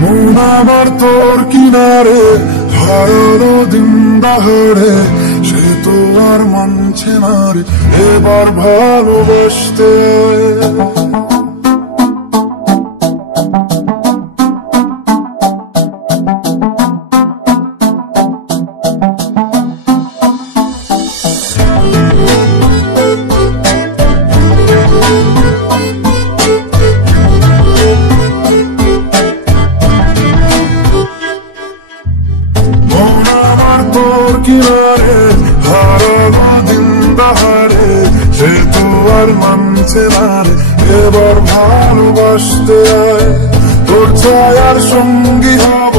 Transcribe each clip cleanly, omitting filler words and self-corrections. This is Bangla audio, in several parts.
মন আমার তোর কিনারে হারালো দিন দাহাড়ে, সে তো আর মানছে না রে এবার ভালোবাসতে। কিনারে হারালো দিন দাহাড়ে, সে তো আর মানছে না রে এবার ভালোবাসতে আয়। তোর ছায়ার সঙ্গী হব,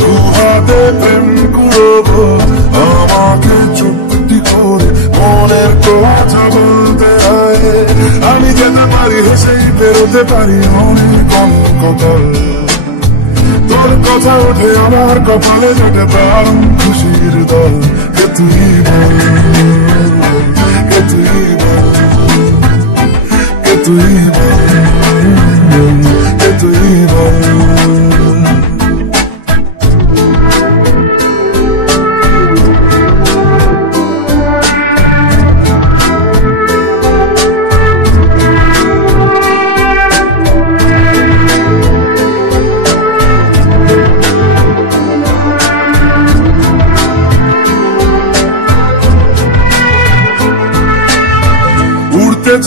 দু হাতে প্রেম করব, আমাকে চুক্তি করে মনের কথা বলতে আয়। আমি যেতে পারি হেসেই বেরোতে পারি অনেক অনেক কথা, তোর কথা ওঠে আমার কপালে জোটে দারুণ খুশির দল। কে তুই বল, কে তুই বল, কে তুই বল, কে তুই বল।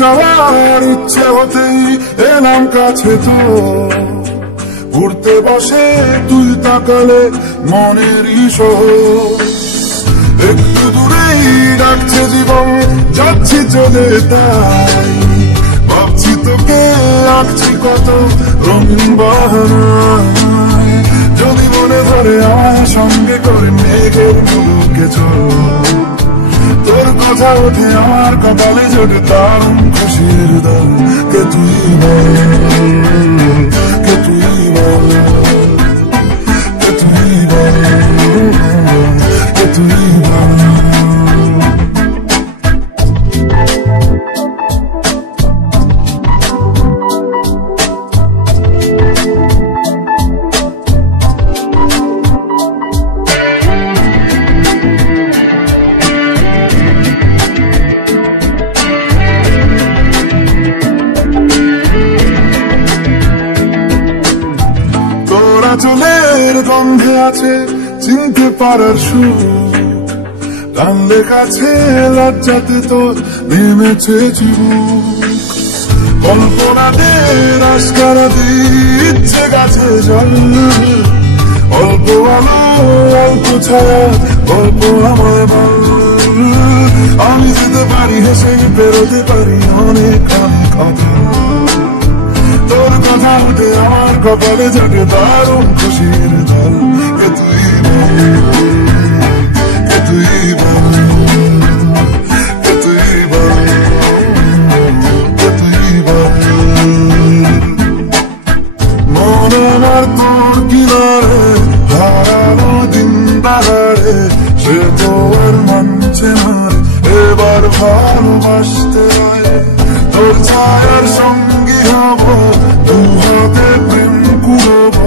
যাওয়ার ইচ্ছে হতেই এলাম কাছে তো, ঘুরতে বসে তুই তাকালে মনের শহর। একটু দূরেই ডাকছে জীবন, যাচ্ছি চলে তাই ভাবছি তোকে আঁকছি কত রঙিন বাহানায়। যদি মনে ধরে আমার সঙ্গে করে মেঘের মুলুকে চল, তোর কথা ওঠে আমার কপালে জোটে দারুণ খুশির দল। কে তুই বল, কে তুই বল, কে তুই বল, কে তুই বল। চুলের গন্ধে আছে চিনতে পারার সুর, টানলে কাছে লজ্জাতে তোর নেমেছে যুগ। কল্পনাদের আস্কারা দিচ্ছে গাছে জল, অল্প আলো অল্প ছায়া অল্প আমায় বল। আমি যেতে পারি হেসেই বেরোতে পারি অনেক অনেক কথা, তোর কথা উঠে আমার কপালে জোটে দারুণ খুশির দল। কে তুই বল, কে তুই বল, কে তুই বল, কে তুই বল। মন আমার তোর কিনারে হারালো দিন দাহাড়ে, সে তো আর মানছে না রে এবার ভালোবাসতে আয়। তোর ছায়ার সঙ্গী হব, দু হাতে প্রেম করব,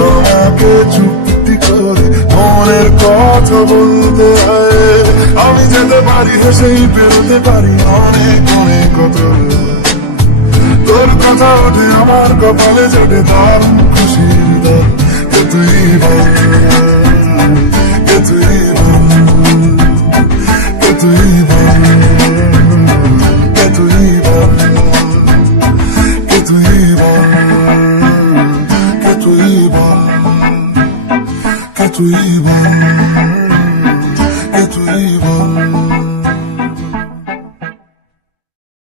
আমাকে চুক্তি করে মনের কথা বলতে আয়। আমি যেতে পারি হেসেই বেরোতে পারি অনেক অনেক কথা, তোর কথা ওঠে আমার কপালে জোটে দারুণ খুশির দল। কে তুই বল, কে তুই বল, কে তুই বল, কে তুই বল, কে তুই বল, কে তুই বল, কে তুই বল, কে তুই বল।